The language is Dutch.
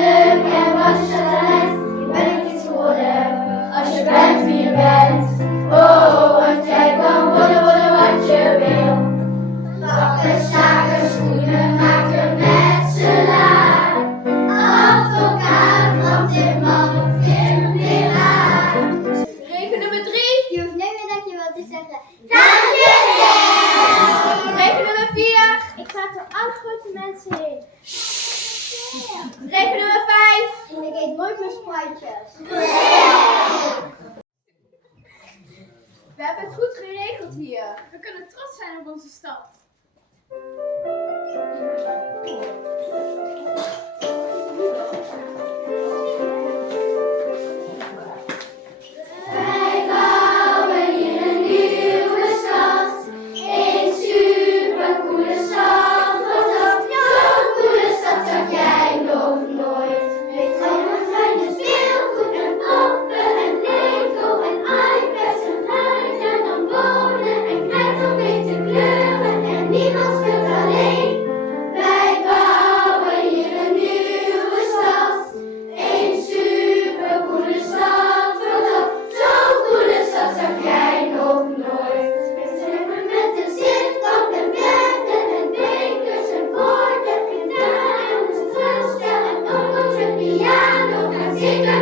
geluk en wat is je talent? Je bent iets geworden als je bent wie je bent. Oh, want jij kan worden wat je wil. Bakken, slagen, schoenen, maken, metselaar. Advocaat, landinman of filmleraar. Regel nummer 3. Je hoeft niet meer dankjewel te zeggen. Regel nummer 4. Ik ga door alle grote mensen heen. Regel nummer 5. Ik eet nooit meer spruitjes. We hebben het goed geregeld hier. We kunnen trots zijn op onze stad. Wij bouwen hier een nieuwe stad. Een supercoole stad. Want op zo'n coole stad zag jij nog nooit. Ligt allemaal kleine speelgoed en poppen en Lego en iPads en fruit en dan wonen en krijtgelbeten kleuren en niemand speelt alleen. Wij bouwen hier een nieuwe stad. Een supercoole stad. Want op zo'n coole stad zag jij nog nooit. We zijn met een zitbank en bedden en bekers en borden en tuin en een vuilstel en ook onze piano gaan zingen.